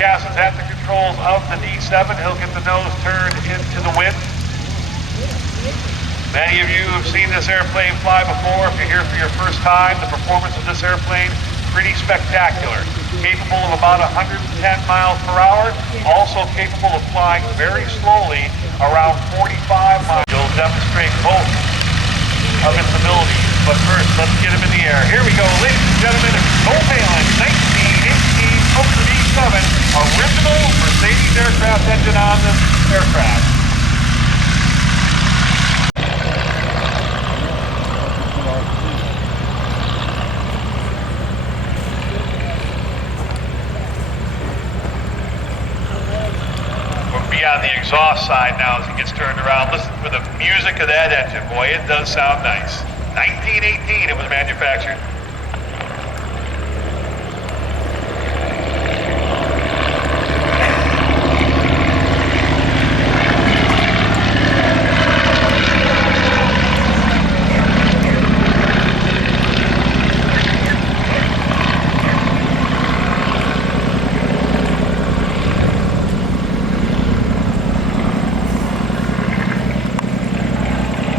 gas is at the controls of the D7. He'll get the nose turned into the wind. Many of you have seen this airplane fly before. If you're here for your first time, the performance of this airplane, pretty spectacular. Capable of about 110 miles per hour, also capable of flying very slowly, around 45 miles. It'll demonstrate both of its abilities. But first, let's get him in the air. Here we go, ladies and gentlemen, Old Rhinebeck 1918 Fokker D VII, original Mercedes aircraft engine on this aircraft. On the exhaust side now as he gets turned around. Listen for the music of that engine. Boy, it does sound nice. 1918 it was manufactured.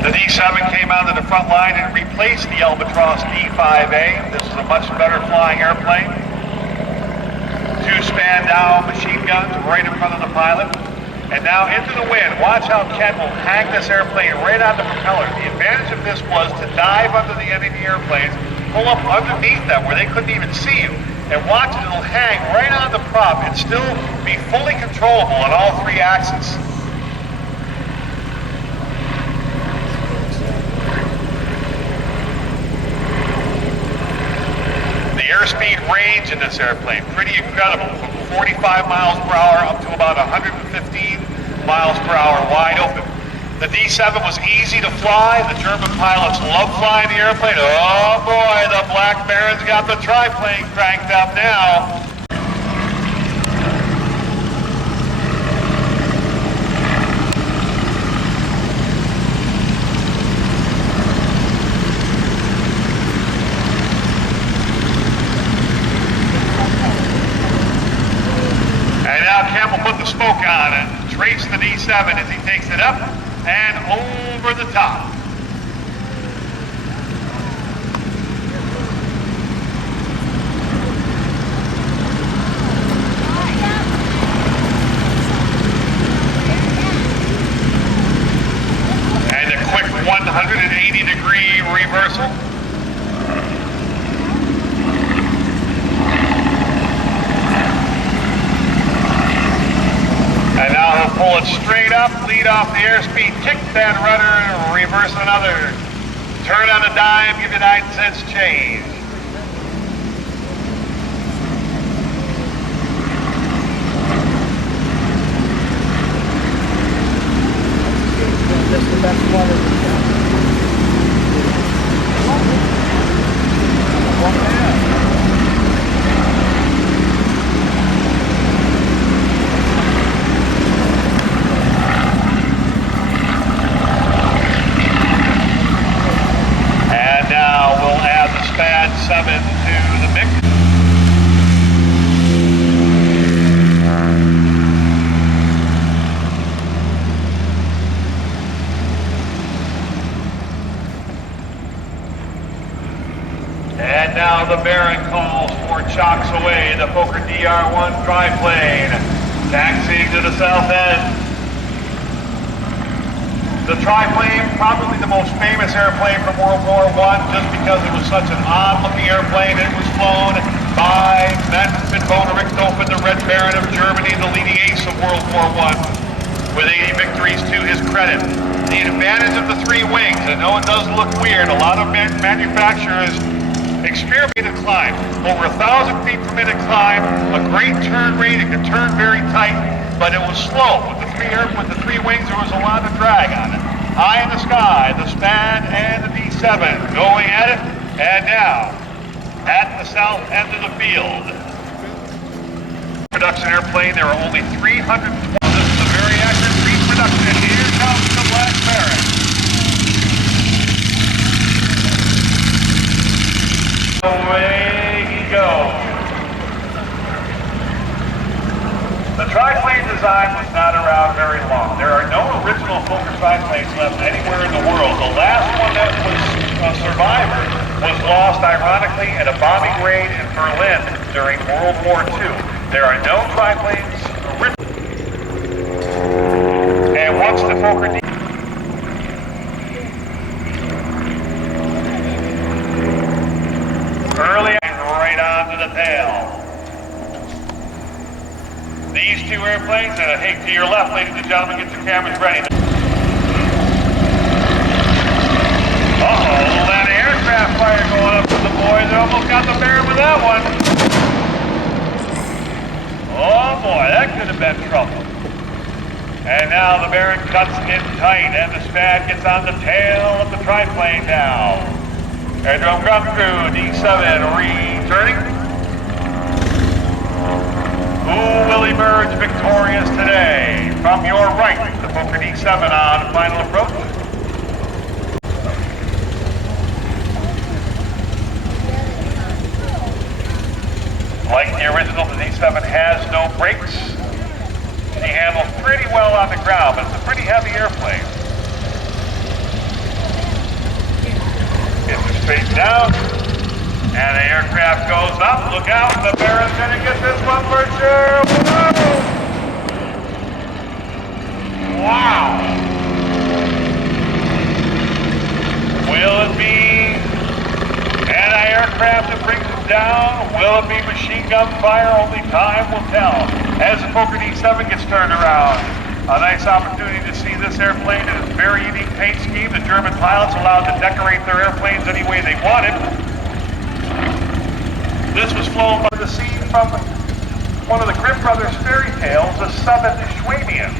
The D7 came onto the front line and replaced the Albatross D5A. This is a much better flying airplane. 2 SPAD down machine guns right in front of the pilot. And now into the wind. Watch how Ken will hang this airplane right on the propeller. The advantage of this was to dive under the enemy airplanes, pull up underneath them where they couldn't even see you. And watch it, it'll hang right on the prop and still be fully controllable on all 3 axes. Airspeed range in this airplane, pretty incredible, from 45 miles per hour up to about 115 miles per hour wide open. The D7 was easy to fly. The German pilots love flying the airplane. Oh boy, the Black Baron's got the triplane cranked up now. Ken will put the smoke on and trace the D7 as he takes it up and over the top. And a quick 180-degree reversal. And now he'll pull it straight up, lead off the airspeed, kick that rudder, reverse another. Turn on a dime, give you 9 cents change. This is the best water we've got. SPAD 7 to the mix. And now the Baron calls for chocks away. The Fokker DR1 triplane taxiing to the south end. The triplane, probably the most famous airplane from World War I, just because it was such an odd-looking airplane. It was flown by Manfred von Richthofen, the Red Baron of Germany, the leading ace of World War I, with 80 victories to his credit. The advantage of the 3 wings, I know it does look weird, a lot of manufacturers experimented climb, over 1,000 feet per minute climb, a great turn rate, it could turn very tight, but it was slow. With the 3 wings, there was a lot of drag on it. High in the sky, the SPAD and the D7 going at it, and now at the south end of the field. Production airplane, there are only 320. This is a very accurate reproduction. Here comes the Black Baron. Away he goes. The triplane design was not around very long. There are no original Fokker triplanes left anywhere in the world. The last one that was a survivor was lost, ironically, at a bombing raid in Berlin during World War II. There are no triplanes original. And once the Fokker D early right onto the tail. These two airplanes, hey, to your left, ladies and gentlemen, get your cameras ready. Uh-oh, that aircraft fire going up to the boys. They almost got the bear with that one. Oh boy, that could have been trouble. And now the Baron cuts in tight, and the SPAD gets on the tail of the triplane now. Aerodrome ground crew, D7 returning. Who will emerge victorious today? From your right, the Fokker D7 on final approach. Like the original, the D7 has no brakes. She handles pretty well on the ground, but it's a pretty heavy airplane. Gets her straight down. And the aircraft goes up. Look out, the Baron's gonna get this one for sure. Wow. Will it be anti-aircraft that brings it down? Will it be machine gun fire? Only time will tell. As the Fokker D7 gets turned around, a nice opportunity to see this airplane in its very unique paint scheme. The German pilots allowed to decorate their airplanes any way they wanted. This was flown by the scene from one of the Grimm Brothers fairy tales, the Seven Schwabians.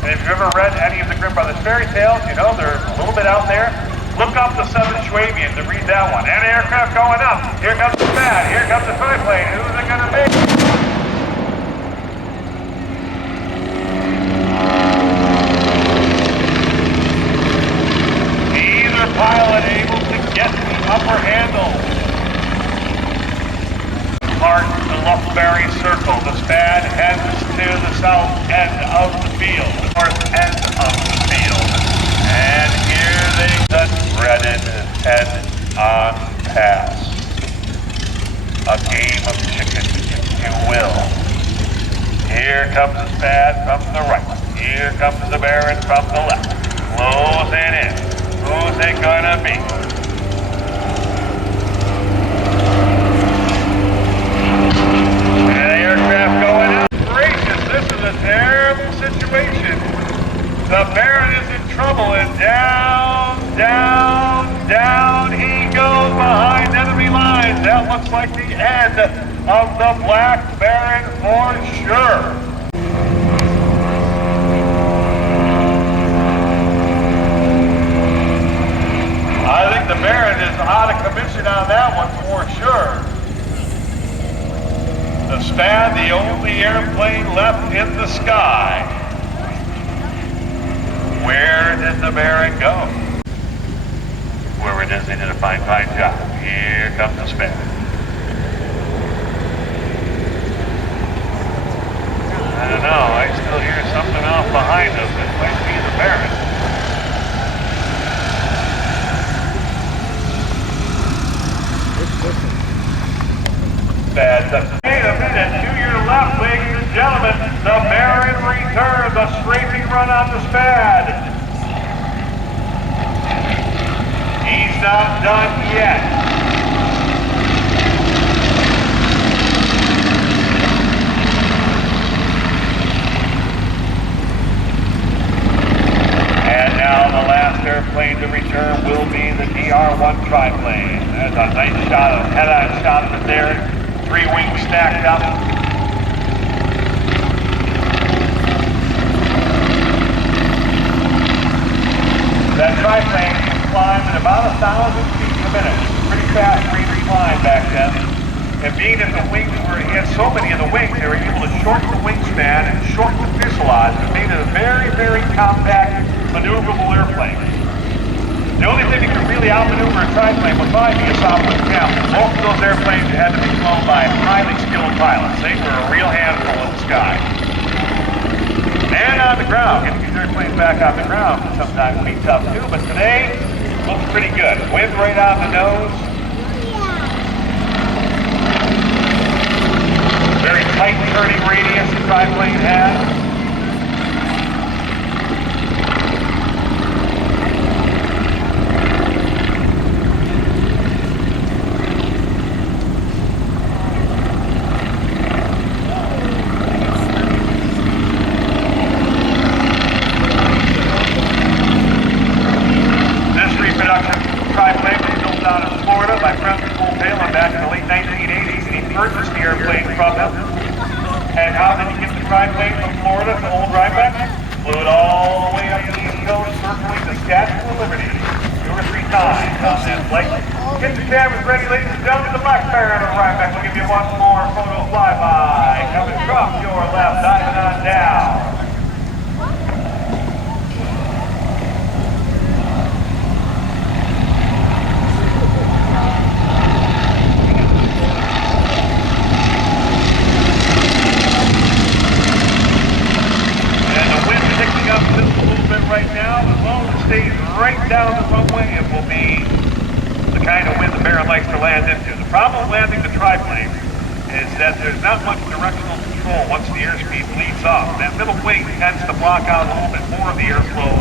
And if you've ever read any of the Grimm Brothers fairy tales, you know they're a little bit out there. Look up the Seven Schwabians and read that one. And aircraft going up. Here comes the SPAD. Here comes the triplane. Who's it going to be? Either pilot able to get the upper handle. Mark the Loughberry Circle. The SPAD heads to the south end of the field, the north end of the field. And here they the dreaded head-on pass. A game of chicken, if you will. Here comes the SPAD from the right. Here comes the Baron from the left. Closing in. Who's it gonna be? Aircraft going out. Gracious, this is a terrible situation. The Baron is in trouble, and down, down, down he goes behind enemy lines. That looks like the end of the Black Baron for sure. I think the Baron is out of commission on that one for sure. The SPAD, the only airplane left in the sky. Where did the Baron go? Whoever it is, they did a fine job. Here comes the SPAD. I don't know, I still hear something off behind us. It might be the Baron. SPAD. Wait a minute, to your left, ladies and gentlemen, the Baron returns, a scraping run on the SPAD. He's not done yet. And now the last airplane to return will be the DR-1 triplane. There's a nice shot of head-on shot of it there. 3 wings stacked up. That triplane can climb at about 1,000 feet a minute. Pretty fast rate of climb back then. And being that the wings were, he had so many of the wings, they were able to shorten the wingspan and shorten the fuselage. It made it a very, very compact, maneuverable airplane. The only thing that could really outmaneuver a triplane would probably be a Southwest captain. Both of those airplanes had to be flown by highly skilled pilots. They were a real handful in the sky. ground. Getting these airplanes back on the ground can sometimes be tough too, but today looks pretty good. Wind right on the nose. Very tight turning radius the triplane has. Triplane was built out in Florida by Francis Taylor back in the late 1980s, and he purchased the airplane from him. And how did he get the triplane from Florida to Old Rhinebeck? Flew it all the way up the East Coast, circling the Statue of Liberty 2 or 3 times on that flight. Get the cameras ready, ladies and gentlemen. The Black Parrot of Rhinebeck will give you one more photo flyby. Coming from your left, diving on down. Right now, as long as it stays right down the runway, it will be the kind of wind the Baron likes to land into. The problem with landing the triplane is that there's not much directional control once the airspeed bleeds off. That middle wing tends to block out a little bit more of the airflow.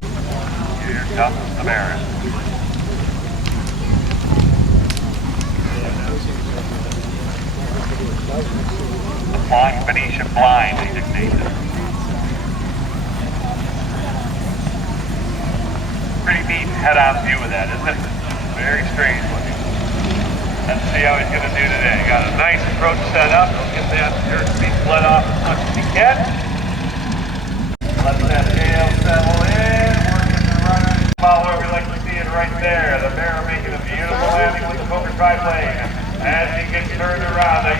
Here comes the Baron. The Flying Venetian Blind, they nicknamed it. Pretty neat head-on view of that, isn't it? Very strange looking. Let's see how he's going to do today. Got a nice approach set up. He'll get that airspeed let off as much as he can. Let that tail settle in. Working the runner. Follow where we like to see it right there. The Baron making a beautiful landing with the Fokker triplane. As he gets turned around.